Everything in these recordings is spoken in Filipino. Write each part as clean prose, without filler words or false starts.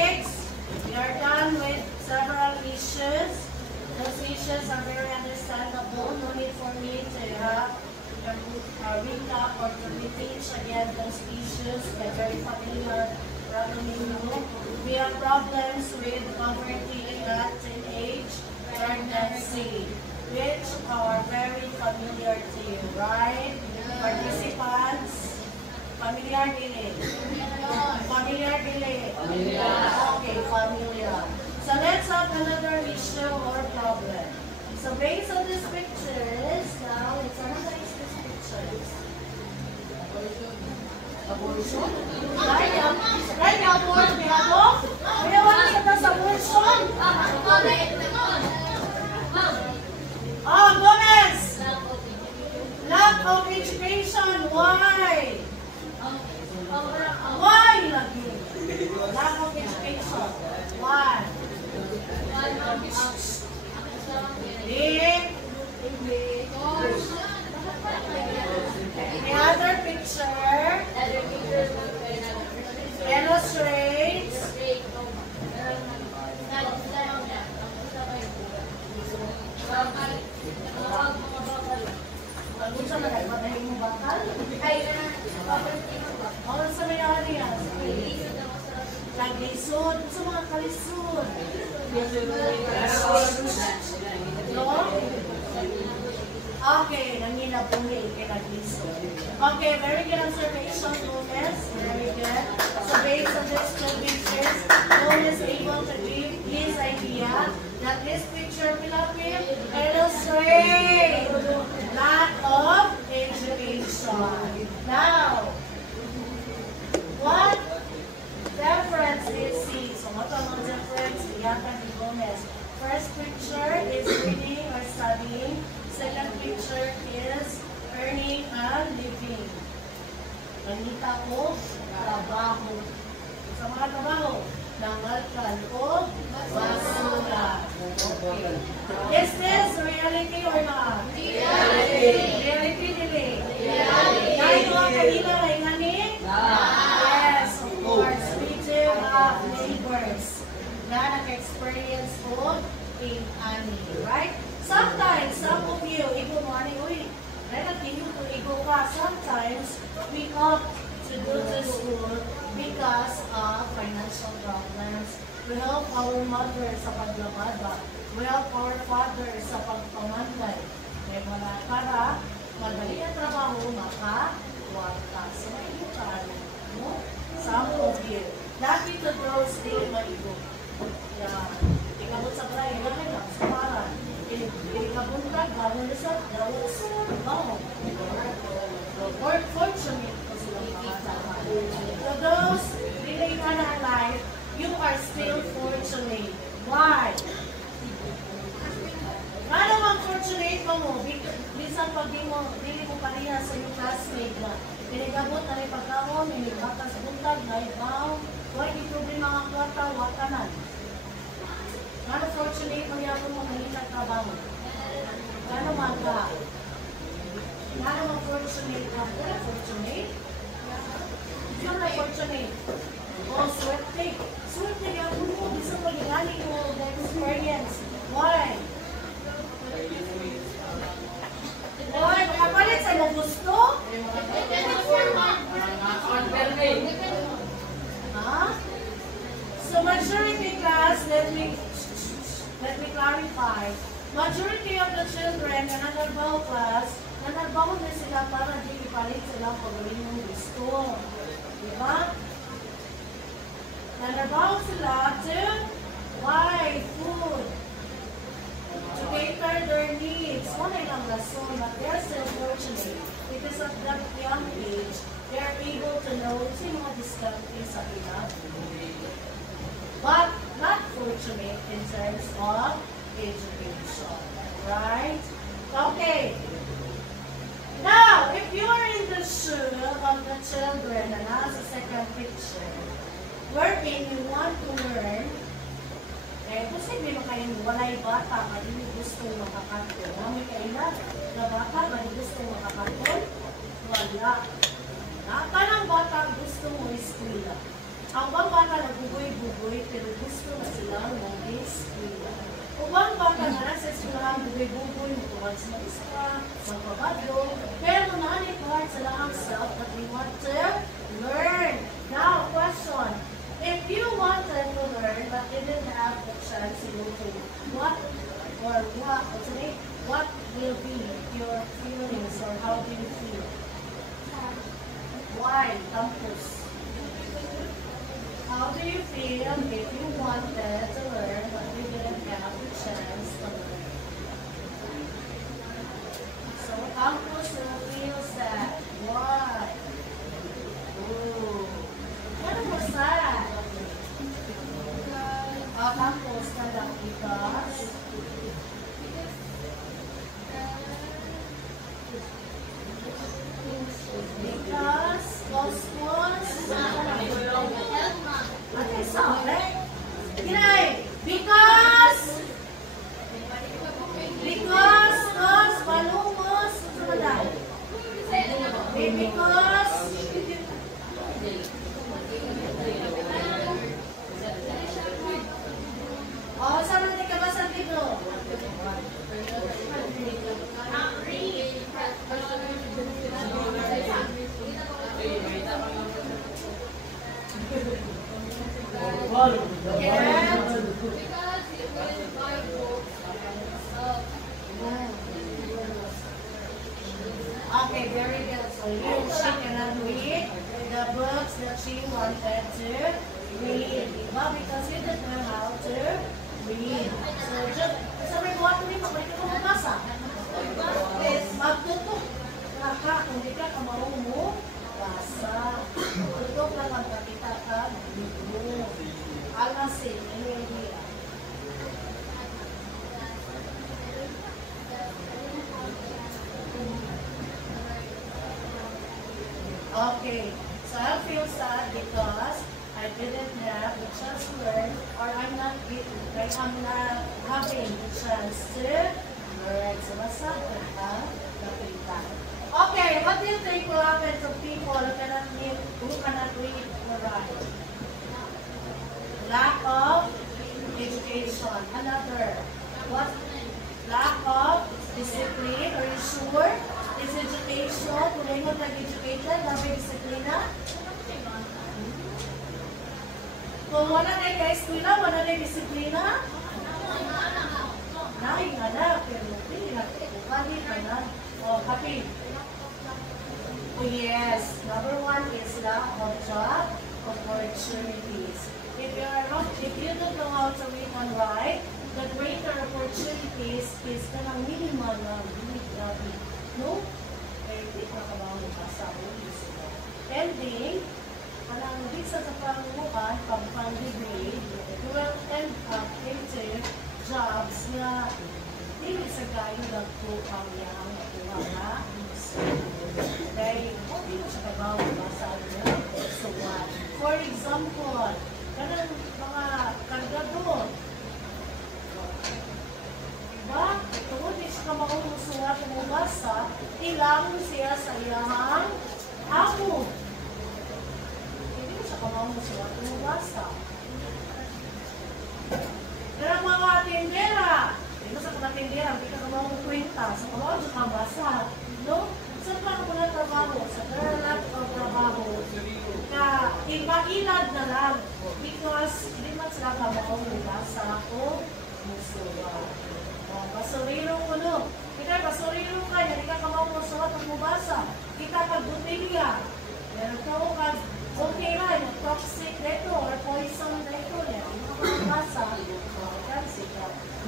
6, we are done with several issues. Those issues are very understandable. No need for me to have recap or to reteach again those issues. They're very familiar. We have problems with poverty at teenage pregnancy, which are very familiar to you, right? Participants, familiar delay. Familiar delay. Okay, familiar. So let's have another issue or problem. So based on these pictures, now let's analyze these pictures. Abortion? Right now, board, we have off. We have one that does abortion. Oh, Gomez! Lack of education. Why? Why lagi? Lack of education. Why? The other picture illustrates sa may area. Naglisod. Sa mga kalisod. No? Okay, nanginabuli kay naglisod. Okay, very good observation, Gomez. Very good. So based on this two pictures, Gomez is able to give his idea that this picture will illustrate lack of education. Now, what difference is C? So what are the difference? Yaka ni Gomez. First picture is reading or studying. Second picture is earning and living. Nanita ko, trabaho. Sa mga trabaho, nangalkal o basura. Okay. Is this reality or not? Reality. Reality dili. Reality. Dahil mga kanina ay ngani? Yes, of course. We do have neighbors na nag-experience po in ani, right? Sometimes, some of you, igo mo ani, uy, relative to igo ka. Sometimes, we opt to go to school because of financial problems. We help our mother sa paglabada. We help our father sa pagpamanday. Kaya wala para madali ang trabaho, maka-warta. So, maigo ka, no? Some of you. Lucky to those day, maigo. Yeah. Ikabot sa play, gawin lang, sumaran. Ikabuntag, gawin sa dawas, baho. Fortunate ko silang makasama. So those living in our life, you are still fortunate. Why? Ano mang fortunate mo? Bisan pag dili mo pariya sa iyong classmate na pinigabot na may pagkaon, may batas buntag, may baho, huwag yung problema nga kwarta, wakanan. Ano fortunate mo yapon mo kanina trabaho? Ano man ka? Ano mang fortunate ka? Wala fortunate? Saan na fortunate? O, swerte. Swerte yapon mo. Bisa pag-ingali mo the experience. Why? Why? Makapalit sa mo gusto? Ha? So majority class, let me clarify. Majority of the children na nanarbaho class, nanarbaho na sila para di ipalit sila pagawin yung gusto. Diba? Nanarbaho sila to buy food, to cater their needs. One ilang rason, but they are still fortunate because of that young age, they are able to know yung mga discovery sa ilang. But not fortunate in terms of education, right? Okay. Now, if you are in the shoe of the children, and that's the second picture, wherein you want to learn, posible makayang walay bata, hindi gusto makakato. May kailan na bata, hindi gusto makakato? Wala. Tanang bata gusto mo eskwela. Ang bang bata nagbugoy-bugoy, mag-istra, magpabadlo, pero nani part sa lang self that we want to learn. Now, question. If you wanted to learn but didn't have the chance to go to what will be your feelings or how do you feel? Why, Campus? How do you feel if you wanted to learn but you didn't have the chance to learn? So Campus will feel sad. Why? Ooh. Ano mo sad? Campus na lang because Cosmos. Okay, so, Kinay, because cos, palumos, sumunod. Because saan natin ka ba sa libro? Okay, very good. So she cannot read the books that she wanted to read. Well, because you didn't know how to read. So just sabi ko ato ni mabalik ko magbasa. Magtutok ka kung di ka kamao mo basa. Tutok lang ang kakita ka libro. Almasin, enerhiya. Okay, so I feel sad because I didn't have the chance to learn, or I'm not having the chance to learn. So masabi ka, nakita. Okay, what do you think will happen to people who cannot read or write? Lack of education. Another. What? Lack of discipline. Are you sure? Is education, kung may nag-educated, namin disiplina? Kung wala na ka-eskwela, wala na disiplina? Naing anak, pero hindi nakikukali ka na. O, happy. Oh, yes. Number 1 is lack of job opportunities. If you don't know how to read and write, the greater opportunities is kanang minimal lang. No? Kaya hindi ka kabawang basa o isip. Ending, parang hindi sa panguhan, pang-degree, you will end up into jobs na hindi sa gayo lang po ang yang nakuha na. Dahil hindi mo sa kabawang basa na. So what? For example, kanang mga kargador. Diba? Tungod di siya maumusuha kung mabasa, ilang siya sa iyahang amo. Hindi mo siya maumusuha kung mabasa. Pero mga tindera, hindi mo sa mga tindera, hindi ka maumukwenta, sa kamawag siya kabasa. No? Saan pa ako na trabaho? Sa karalap o trabaho, ka ipailad na lang because hindi man sila maumubasa o musuha. Basuriro ko no. Kita basuriro ka, hindi ka kamamusuhat ang mubasa. Kita pag-butilya. Pero ito ka, okay na, yung toxic dito or poison dito. Hindi ka kamabasa.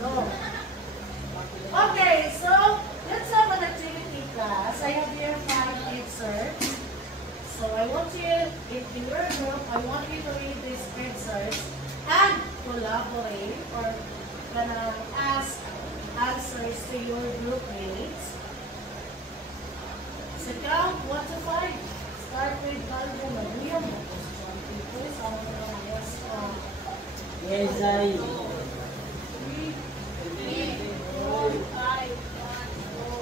No. Okay, so let's have an activity class. I have here 5 excerpts. So I want you, if in your group, I want you to read these excerpts and collaborate or ask answers to your group mates. So count 1 to 5. Start with Calvo Maria. Yes, I. 3, 4, 5, 1, 2,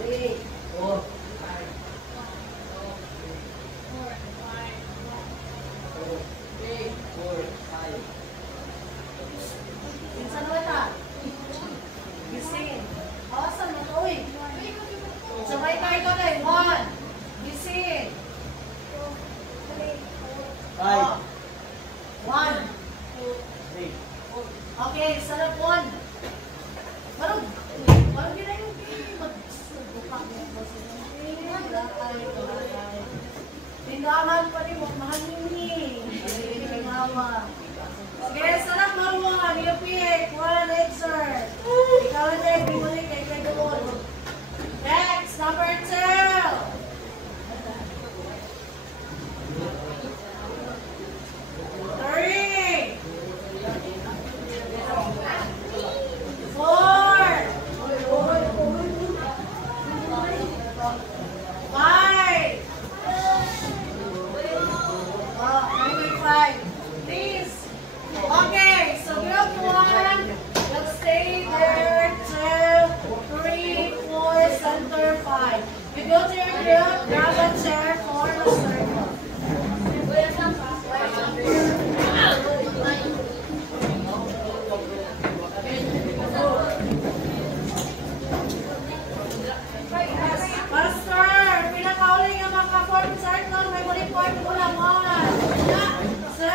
3, 4, 5. Pinsan mo ito? Gising. Awesome. 1, 2, 3. Okay, sarap 1. Marog. Marog yun na yung magbupak niya po sa tindahan pa rin mo. Mahal yun eh. Sige, sarap maruan. You pick. 1 answer. Ikaw na tayo. Bimuli kay Pedro. Next, number 2. You go to your group, grab a chair for the circle. Pastor, pinakauli nga maka-form circle, may muli-form ko naman. So,